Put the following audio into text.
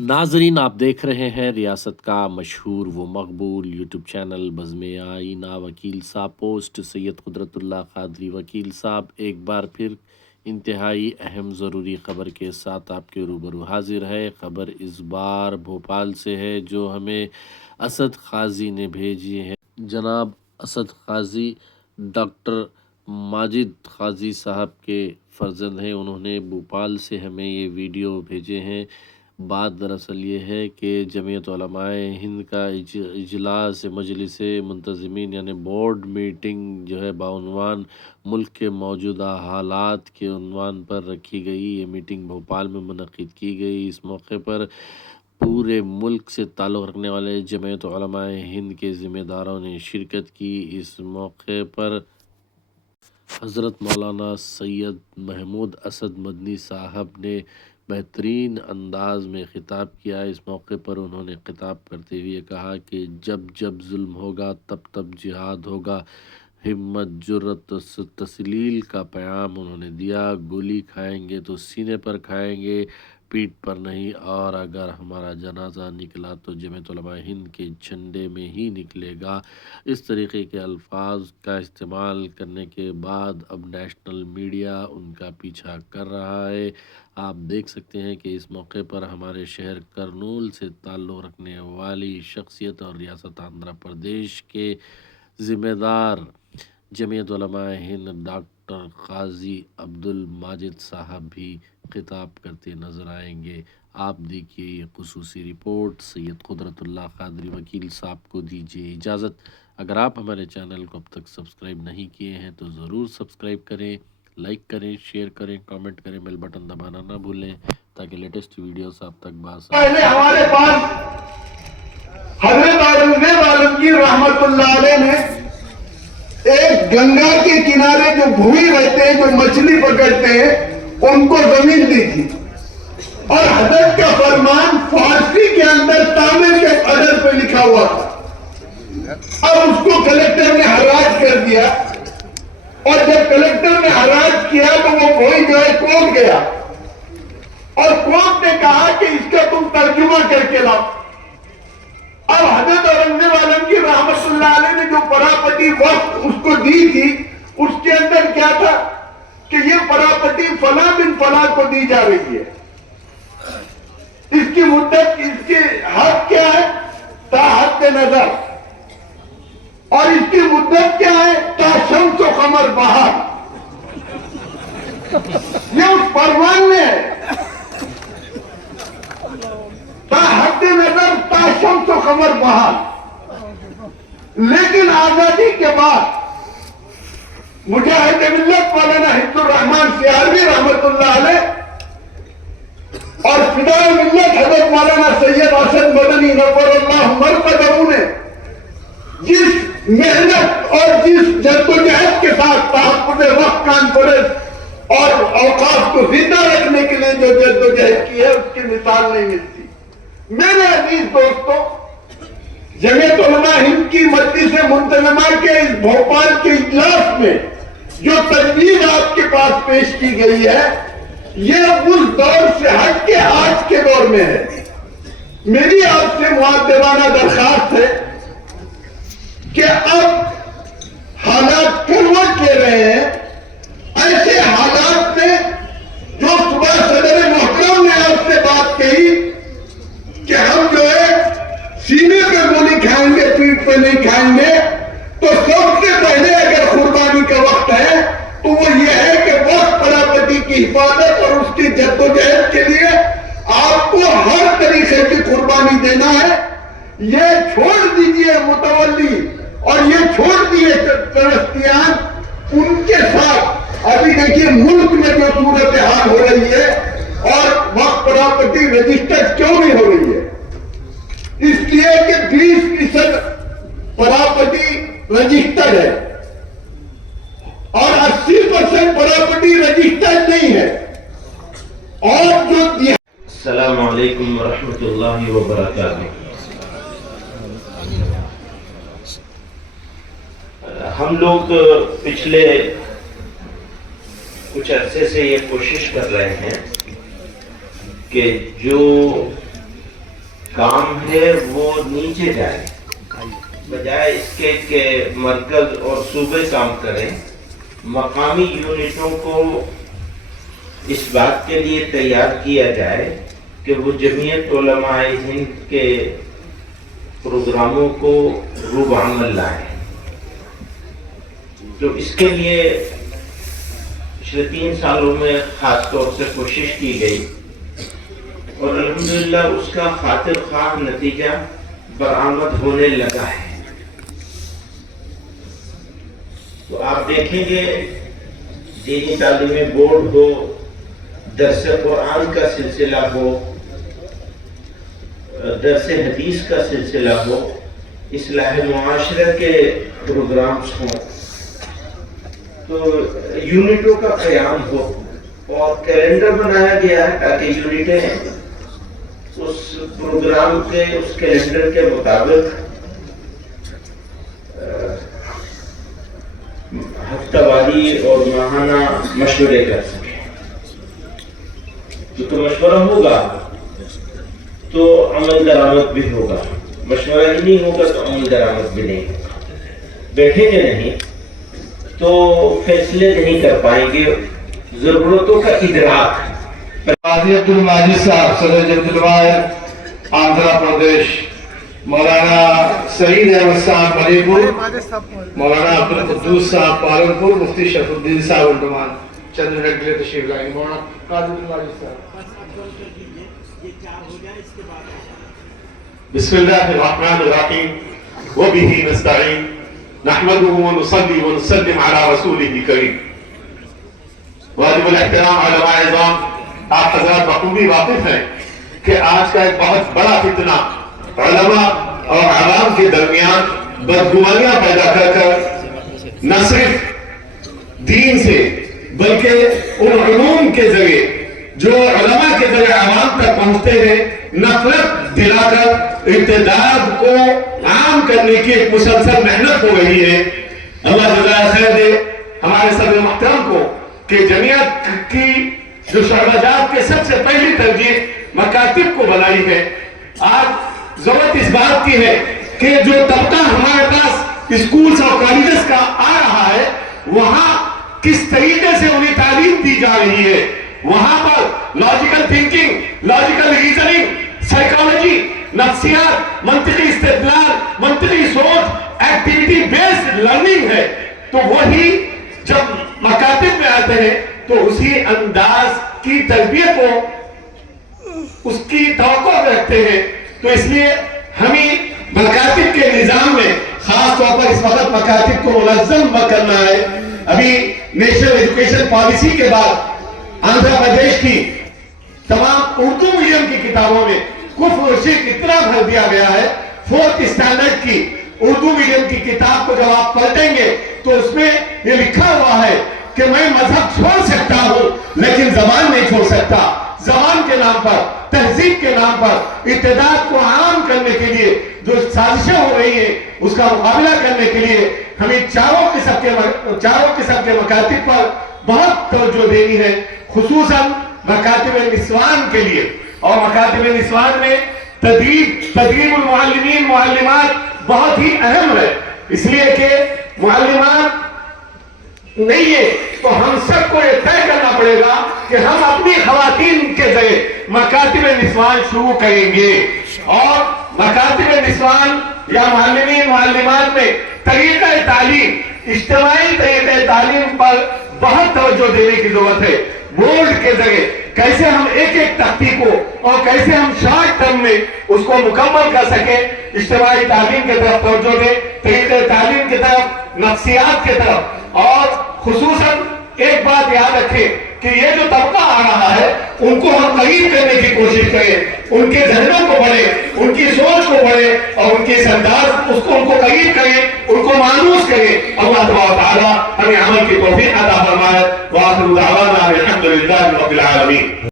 नाजरीन, आप देख रहे हैं रियासत का मशहूर व मकबूल यूट्यूब चैनल बज़्म आईना। वकील साहब पोस्ट सैयद कुदरतुल्लाह क़ादरी वकील साहब एक बार फिर इंतहाई अहम ज़रूरी ख़बर के साथ आपके रूबरू हाजिर है। ख़बर इस बार भोपाल से है जो हमें असद क़ाज़ी ने भेजी है। जनाब असद क़ाज़ी डॉक्टर माजिद क़ाज़ी साहब के फ़र्जंद हैं। उन्होंने भोपाल से हमें ये वीडियो भेजे हैं। बात दरअसल ये है कि जमीयत उलमाए हिंद का इजलास मजलिस मुंतज़मीन यानी बोर्ड मीटिंग जो है बाउनवान मुल्क के मौजूदा हालात के उन्वान पर रखी गई। ये मीटिंग भोपाल में मुनक़िद की गई। इस मौके पर पूरे मुल्क से ताल्लुक़ रखने वाले जमीयत उलमाए हिंद के ज़िम्मेदारों ने शिरकत की। इस मौके पर हज़रत मौलाना सैयद महमूद असद मदनी साहब ने बेहतरीन अंदाज में ख़िताब किया। इस मौके पर उन्होंने ख़िताब करते हुए कहा कि जब जब जुल्म होगा तब तब जिहाद होगा। हिम्मत जुर्रत तस्लील का पैगाम उन्होंने दिया। गोली खाएंगे तो सीने पर खाएंगे, पीठ पर नहीं। और अगर हमारा जनाजा निकला तो जमीयत उलमाए हिंद के झंडे में ही निकलेगा। इस तरीके के अल्फाज का इस्तेमाल करने के बाद अब नेशनल मीडिया उनका पीछा कर रहा है। आप देख सकते हैं कि इस मौके पर हमारे शहर करनूल से ताल्लुक़ रखने वाली शख्सियत और रियासत आंध्र प्रदेश के ज़िम्मेदार जमीयत उलमाए हिंद डॉक्टर क़ाज़ी अब्दुल माजिद साहब भी खिताब करते नज़र आएंगे। आप देखिए ये खुसूसी रिपोर्ट। सैयद कुदरतुल्लाह क़ादरी वकील साहब को दीजिए इजाज़त। अगर आप हमारे चैनल को अब तक सब्सक्राइब नहीं किए हैं तो ज़रूर सब्सक्राइब करें, लाइक करें, शेयर करें, कमेंट करें, बेल बटन दबाना ना भूलें ताकि लेटेस्ट वीडियोस आप तक पहले हमारे पास हजरत औरंगजेब आलमगीर रहमतुल्लाह अलैह ने एक गंगा के किनारे जो भूमि रहते हैं, जो मछली पकड़ते हैं, उनको जमीन दी थी। और हजरत का फरमान फारसी के अंदर तामिर के अदर पे लिखा हुआ था। अब उसको कलेक्टर ने हराज कर दिया। और जब कलेक्टर ने हराज किया तो वो कोई जो है कोर्ट गया और कोर्ट ने कहा कि इसका तुम तर्जुमा करके लाओ। अब हजरत औरंगजेब आलमगीर रहमतुल्लाह अलैह ने जो प्रॉपर्टी वक्त उसको दी थी, उसके अंदर क्या था कि ये प्रॉपर्टी फला बिन फला को दी जा रही है। इसकी मुद्दत, इसके हक क्या है? ताहत नजर। और इसकी मुद्दत क्या है? ताशम्स व कमर बहार। ये उस परवान में है। ताहत नजर, ताशम्स व कमर बहार। लेकिन आजादी के बाद मुजाहिद मिल्लत मौलाना हिफ्जुर रहमान सियालवी रहमतुल्लाह अलैह और फिदाए मिल्लत हजरत मौलाना सैयद असद मदनी नव्वरल्लाहु मरकदहू ने जिस मेहनत और जिस जद्दोजहद के साथ तहफ्फुज़ वक्त कॉन्फ्रेंस और औकाफ को जिंदा रखने के लिए जो जद्दोजहद की है, उसकी मिसाल नहीं मिलती। मेरे अजीज दोस्तों, जमीयत उलमाए हिंद की मजलिस मुंतज़िमा के इस भोपाल के इजलास में जो तजवीज आपके पास पेश की गई है, ये उस दौर से हट के आज के दौर में है। मेरी आपसे मुअद्दबाना दरखास्त है कि अब हालात करवट ले रहे हैं। ऐसे हालात में जो सुबह सदर मोहतरम ने आपसे बात कही कि हम जो है सीने पे गोली खाएंगे, पीठ पे नहीं खाएंगे, तो सबसे पहले अगर कुर्बानी का वक्त है तो वो ये है कि वक्त प्रॉपर्टी की हिफाजत और उसकी जद्दोजहद के लिए आपको हर तरीके की कुर्बानी देना है। ये छोड़ दीजिए मुतवल्ली और ये छोड़ दिए तरस्तियान, उनके साथ अभी देखिए मुल्क में जो सूरत हाल हो रही है और वक्त प्रॉपर्टी रजिस्टर्ड क्यों नहीं हो रही है? इसलिए कि 20% प्रॉपर्टी रजिस्टर्ड है और 80% प्रॉपर्टी रजिस्टर्ड नहीं है। और जो अस्सलामु अलैकुम वरहमतुल्लाहि वबरकातुहू। हम लोग पिछले कुछ अरसे से ये कोशिश कर रहे हैं कि जो کام ہے وہ نیچے جائے، بجائے اس کے کہ مرکز اور صوبے کام کریں، مقامی یونٹوں کو اس بات کے لیے تیار کیا جائے کہ وہ جمعیت علماء ہند کے پروگراموں کو روح عمل لائیں۔ تو اس کے لیے پچھلے 3 سالوں میں خاص طور سے کوشش کی گئی اور الحمدللہ اس کا خاطر خواہ نتیجہ برآمد ہونے لگا ہے۔ تو آپ دیکھیں گے دینی تعلیمی بورڈ ہو، درس قرآن کا سلسلہ ہو، درس حدیث کا سلسلہ ہو، اصلاح معاشرہ کے پروگرامز ہوں، تو یونٹوں کا قیام ہو اور کیلنڈر بنایا گیا ہے تاکہ یونٹیں اس پروگرام کے، اس کیلنڈر کے مطابق ہفتہ واری اور ماہانہ مشورے کر سکیں۔ تو مشورہ ہوگا تو عمل درآمد بھی ہوگا، مشورہ ہی نہیں ہوگا تو عمل درآمد بھی نہیں ہوگا۔ بیٹھیں گے نہیں تو فیصلے نہیں کر پائیں گے، ضرورتوں کا ادراک۔ قاضی عبد الماجد صاحب صدر جمعیت علماء آندھرا پردیش، مولانا سعید احمد صاحب منی پور، مولانا عبد القدوس صاحب پالنپور، مفتی شرف الدین صاحب انڈمان چند منٹ کے لیے تشریف لائیں گے۔ مولانا قاضی عبد الماجد صاحب۔ بسم اللہ الرحمن الرحیم وبہ نستعین نحمده ونصلی ونسلم علی رسولہ الکریم۔ واجب الاحترام علماء اعظام، آپ حضرات بخوبی واقف ہیں کہ آج کا ایک بہت بڑا فتنہ علماء اور عوام کے درمیان بدگمانیاں پیدا کر کر نہ صرف دین سے بلکہ ان علوم کے ذریعے جو علماء کے ذریعے عوام تک پہنچتے ہیں نفرت دلا کر ارتداد کو عام کرنے کی ایک مسلسل محنت ہو رہی ہے۔ اللہ جزائے خیر دے ہمارے صدر محترم کو کہ جمعیت کی جو شعبہ جات کے سب سے پہلی ترجیح مکاتب کو بنائی ہے۔ آج ضرورت اس بات کی ہے کہ جو طبقہ ہمارے پاس اسکولز اور کالجز کا آ رہا ہے وہاں کس طریقے سے انہیں تعلیم دی جا رہی ہے، وہاں پر logical thinking, logical reasoning, psychology, نفسیات، منطقی استدلال، منطقی سوچ، ایکٹیویٹی بیسڈ لرننگ ہے۔ تو وہی جب مکاتب میں آتے ہیں تو اسی انداز کی تربیت کو اس کی توقع رکھتے ہیں۔ تو اس لیے ہمیں مکاتب کے نظام میں خاص طور پر اس وقت مکاتب کو منظم کرنا ہے۔ ابھی نیشنل ایجوکیشن پالیسی کے بعد آندھرا پردیش کی تمام اردو میڈیم کی کتابوں میں کفر و شرک اتنا بھر دیا گیا ہے۔ 4th اسٹینڈرڈ کی اردو میڈیم کی کتاب کو جب آپ پلٹیں گے تو اس میں یہ لکھا ہوا ہے کہ میں مذہب چھوڑ سکتا ہوں لیکن زبان نہیں چھوڑ سکتا۔ زبان کے نام پر، تہذیب کے نام پر ارتداد کو عام کرنے کے لیے جو سازشیں ہو رہی ہیں اس کا مقابلہ کرنے کے لیے ہمیں چاروں قسم کے مکاتب پر بہت توجہ دینی ہے، خصوصاً مکاتب نسوان کے لیے۔ اور مکاتب نسوان میں تدریب المعلمین معلمات بہت ہی اہم ہے، اس لیے کہ معلمات نہیں ہے تو ہم سب کو یہ طے کرنا پڑے گا کہ ہم اپنی خواتین کے ذریعے مکاتب نسوان شروع کریں گے، اور مکاتب نسوان یا معلمین معلمات میں طریقہ تعلیم، اجتماعی طریقہ تعلیم پر بہت توجہ دینے کی ضرورت ہے۔ بورڈ کے ذریعے کیسے ہم ایک ایک تختی کو اور کیسے ہم شارٹ ٹرم میں اس کو مکمل کر سکیں، اجتماعی تعلیم کی طرف توجہ دیں، طریقہ تعلیم کی طرف، نفسیات کی طرف، اور خصوصاً ایک بات یاد رکھیں کہ یہ جو طبقہ آ رہا ہے ان کو ہم قریب کرنے کی کوشش کریں، ان کے ذہنوں کو پڑھیں، ان کی سوچ کو پڑھیں اور ان کے انداز اس کو ان کو قریب کریں، ان کو مانوس کریں۔ اللہ تبارک و تعالی ہمیں عمل کی توفیق عطا فرمائے۔ وآخر دعوانا الحمد للہ رب العالمین۔